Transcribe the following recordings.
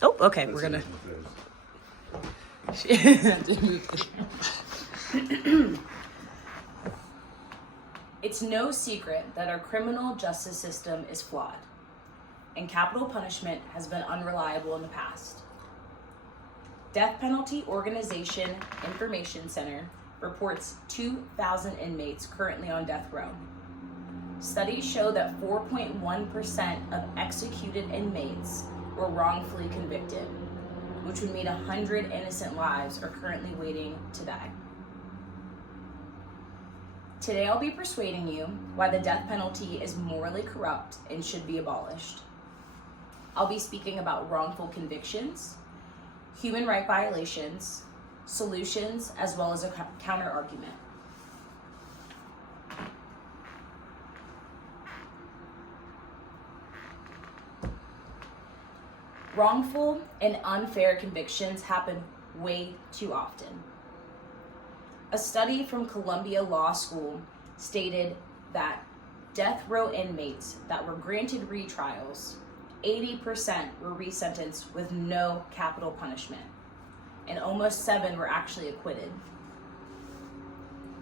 Oh, okay, we're gonna. It's no secret that our criminal justice system is flawed, and capital punishment has been unreliable in the past. Death Penalty Organization Information Center reports 2,000 inmates currently on death row. Studies show that 4.1% of executed inmates were wrongfully convicted, which would mean 100 innocent lives are currently waiting to die. Today I'll be persuading you why the death penalty is morally corrupt and should be abolished. I'll be speaking about wrongful convictions, human rights violations, solutions, as well as a counter argument. Wrongful and unfair convictions happen way too often. A study from Columbia Law School stated that death row inmates that were granted retrials, 80% were resentenced with no capital punishment, and almost 7 were actually acquitted.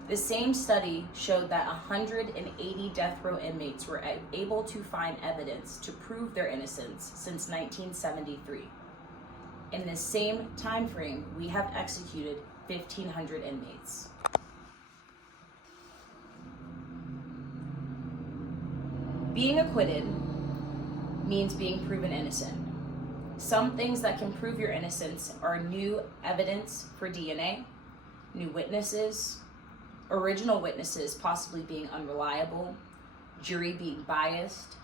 The same study showed that 180 death row inmates were able to find evidence to prove their innocence since 1973. In the same time frame, we have executed 1,500 inmates. Being acquitted means being proven innocent. Some things that can prove your innocence are new evidence for DNA, new witnesses, original witnesses possibly being unreliable, jury being biased,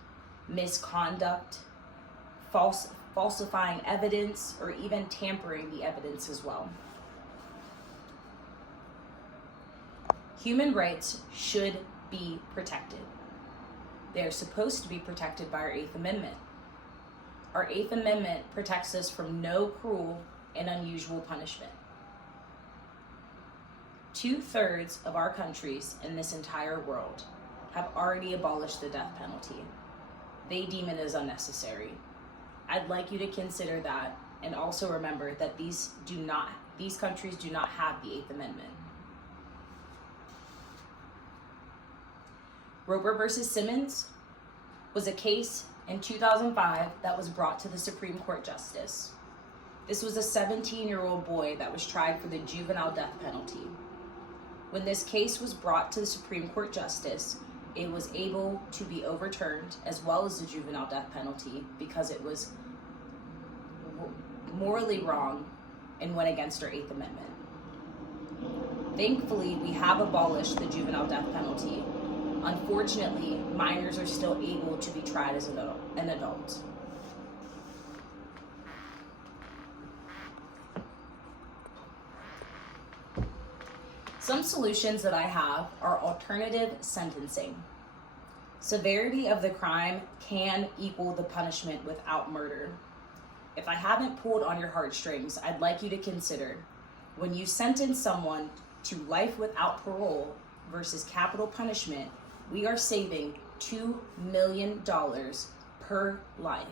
misconduct, falsifying evidence, or even tampering the evidence as well. Human rights should be protected. They are supposed to be protected by our 8th Amendment. Our 8th Amendment protects us from no cruel and unusual punishment. 2/3 of our countries in this entire world have already abolished the death penalty. They deem it as unnecessary. I'd like you to consider that, and also remember that these countries do not have the 8th Amendment. Roper versus Simmons was a case in 2005 that was brought to the Supreme Court Justice. This was a 17-year-old boy that was tried for the juvenile death penalty. When this case was brought to the Supreme Court Justice, it was able to be overturned, as well as the juvenile death penalty, because it was morally wrong and went against our 8th Amendment. Thankfully, we have abolished the juvenile death penalty. Unfortunately, minors are still able to be tried as an adult. Some solutions that I have are alternative sentencing. Severity of the crime can equal the punishment without murder. If I haven't pulled on your heartstrings, I'd like you to consider, when you sentence someone to life without parole versus capital punishment, we are saving $2 million per life.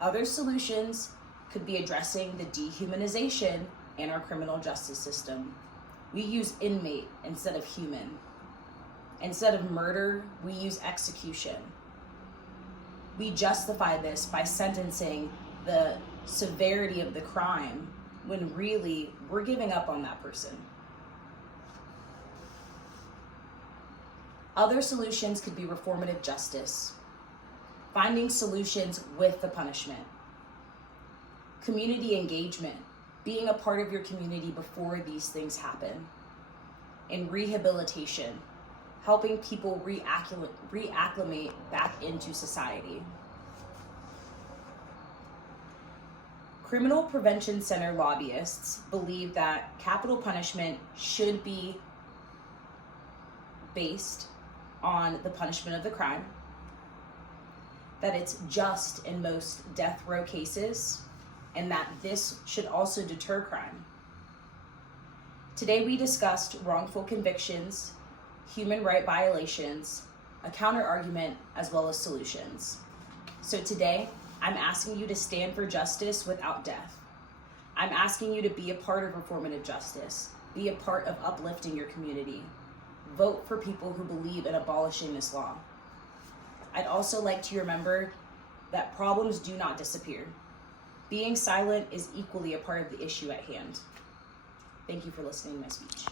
Other solutions could be addressing the dehumanization in our criminal justice system. We use inmate instead of human. Instead of murder, we use execution. We justify this by sentencing the severity of the crime when really we're giving up on that person. Other solutions could be reformative justice, finding solutions with the punishment, community engagement, being a part of your community before these things happen, and rehabilitation, helping people reacclimate back into society. Criminal Prevention Center lobbyists believe that capital punishment should be based on the punishment of the crime, that it's just in most death row cases, and that this should also deter crime. Today we discussed wrongful convictions, human rights violations, a counter-argument, as well as solutions. So today, I'm asking you to stand for justice without death. I'm asking you to be a part of reformative justice, be a part of uplifting your community. Vote for people who believe in abolishing this law. I'd also like to remember that problems do not disappear. Being silent is equally a part of the issue at hand. Thank you for listening to my speech.